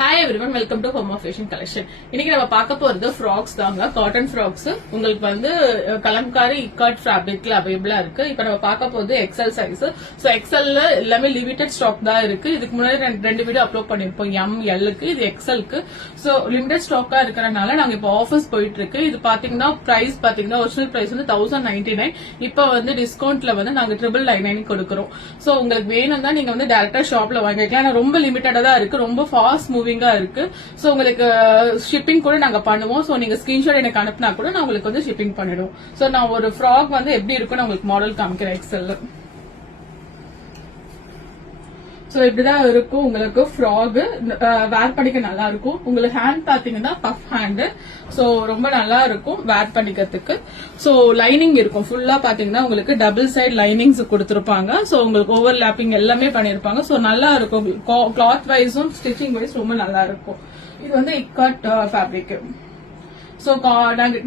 Hi everyone, welcome to home of fashion collection. இன்னைக்கு நம்ம பார்க்க போறது ஃப்ராக்ஸ் தாங்க. காட்டன் ஃப்ராக்ஸ் உங்களுக்கு வந்து கலம்காரி இக்காட் ஃபேப்ரிக்ல அவைலபிளா இருக்கு. இப்ப நம்ம பார்க்க போறது எக்ஸ்எல் சைஸ். சோ எக்ஸ்எல்ல எல்லாமே லிமிடெட் ஸ்டாக் தான் இருக்கு. இதுக்கு முன்னாடி ரெண்டு வீடியோ அப்லோட் பண்ணிருப்போம். எம்எல்க்கு, இது எக்ஸ்எல்க்கு. சோ லிமிடெட் ஸ்டாக்கா இருக்கறனால நாங்க இப்ப ஆஃபர்ஸ் போயிட்டு இருக்கு. இது பாத்தீங்கன்னா பிரைஸ் பாத்தீங்கன்னா ஒரிஜினல் பிரைஸ் வந்து 1099. இப்ப வந்து டிஸ்கவுண்ட்ல வந்து நாங்க 999 கொடுக்கறோம். சோ உங்களுக்கு வேணும்னா நீங்க வந்து டைரக்டா ஷாப்ல வாங்கிக்கலாம். ரொம்ப லிமிட்டடா தான் இருக்கு, ரொம்ப ஃபாஸ்ட் மூவிங்கா இருக்கு. சோ உங்களுக்கு ஷிப்பிங் கூட நாங்க பண்ணுவோம். சோ நீங்க ஸ்கிரீன்ஷாட் எனக்கு அனுப்புனா கூட நான் உங்களுக்கு வந்து ஷிப்பிங் பண்ணிடுவோம். சோ நான் ஒரு ஃப்ராக் வந்து எப்படி இருக்குன்னு உங்களுக்கு மாடல் காமிக்கிறேன் எக்ஸ்எல். சோ இப்படிதான் இருக்கும் உங்களுக்கு ஃப்ராக். வேர் பண்ணிக்க நல்லா இருக்கும். உங்களுக்கு ஹேண்ட் பாத்தீங்கன்னா பஃப் ஹேண்ட். சோ ரொம்ப நல்லா இருக்கும் வேர் பண்ணிக்கிறதுக்கு. சோ லைனிங் இருக்கும் ஃபுல்லா பாத்தீங்கன்னா உங்களுக்கு டபுள் சைட் லைனிங்ஸ் கொடுத்திருப்பாங்க. சோ உங்களுக்கு ஓவர் லேப்பிங் எல்லாமே பண்ணிருப்பாங்க. சோ நல்லா இருக்கும். கிளாத் வைஸும் ஸ்டிச்சிங் வைஸ் ரொம்ப நல்லா இருக்கும். இது வந்து இக்காட் ஃபேப்ரிக். சோ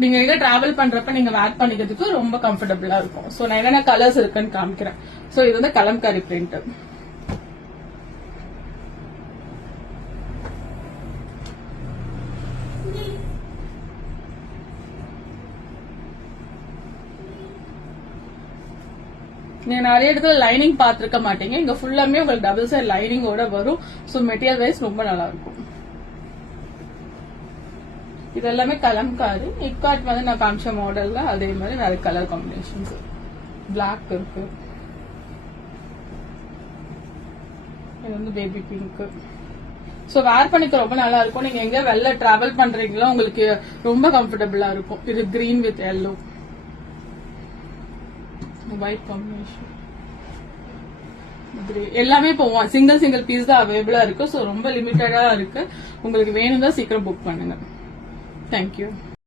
நீங்க எங்க டிராவல் பண்றப்ப நீங்க வேர் பண்ணிக்கிறதுக்கு ரொம்ப கம்ஃபர்டபுளா இருக்கும். சோ நான் என்னென்ன கலர்ஸ் இருக்குன்னு காமிக்கிறேன். சோ இது வந்து கலம்காரி பிரிண்ட். நீங்க நிறைய இடத்துல லைனிங் பாத்திருக்க மாட்டீங்க. இங்க ஃபுல்லாமே உங்களுக்கு டபுள் சைட் லைனிங்கோட வரும். சோ மெட்டீரியல் வைஸ் ரொம்ப நல்லா இருக்கும். இது எல்லாமே கலம்காரி இக்காட் வந்து நான் காமிச்ச மாடல்ல அதே மாதிரி நிறைய கலர் காம்பினேஷன்ஸ். பிளாக் இருக்கு, இது வந்து பேபி பிங்க். சோ வேர் பண்ணிக்க ரொம்ப நல்லா இருக்கும். நீங்க எங்க வெளில டிராவல் பண்றீங்களோ உங்களுக்கு ரொம்ப கம்ஃபர்டபுளா இருக்கும். இது green with yellow, white combination. எல்லாமே போவோம். சிங்கிள் பீஸ் தான் அவைலபிளா இருக்கு. சோ ரொம்ப லிமிட்டடா இருக்கு. உங்களுக்கு வேணும்னா சீக்கிரம் புக் பண்ணுங்க. தேங்க்யூ.